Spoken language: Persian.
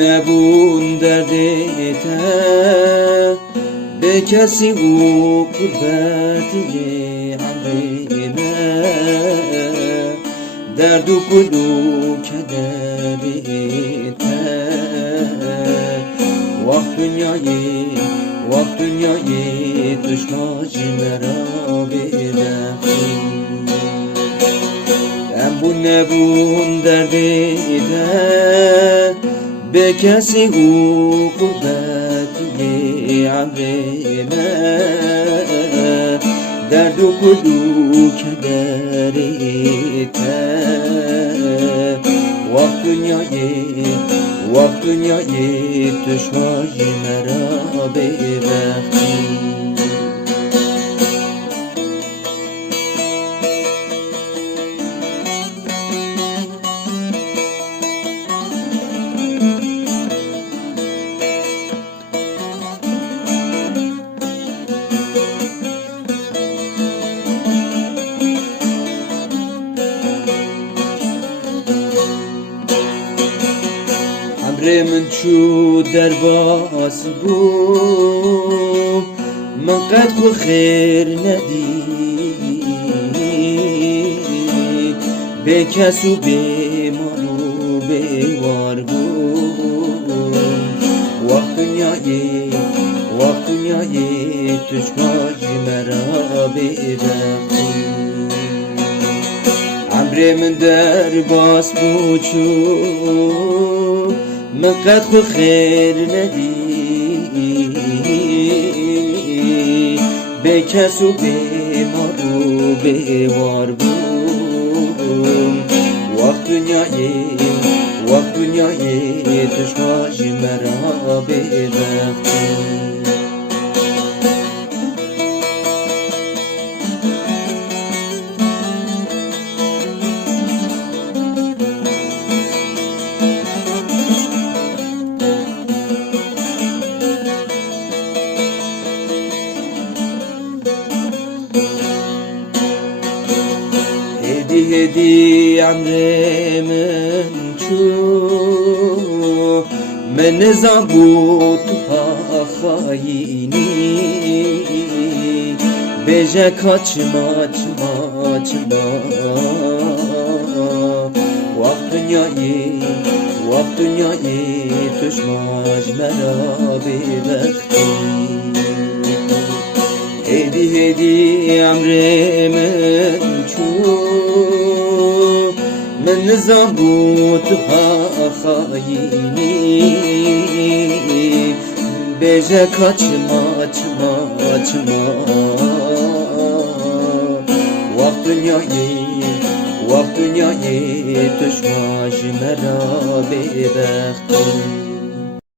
نبون دردته به کسی او قربتی عمرینه درد و گل و کدریته وقت دنیای دشماج مرا ببخشی ام نبون دردیده به کسی او قربتی عمرینه درد و گل و کدریته وقت دنیای دشماج مرا ببخشی من چو در باس بو من قد خو خیر ندی به کس و به مال و به وار بو وقت دنیای دشماج مرا ببخشی عمر من در باس بو چو من قد خو خیر ندی به کس و به مال و به وار بوم وقت دنیای دشماج مرا ببخشی هدی عمر من چو من نظام بود خاینی بجه چما وقت دنیای دشماج مرا ببخشی هدی عمر من چو من نظام بود خاینی بجه چما وقت دنیای دشماج مرا ببخشی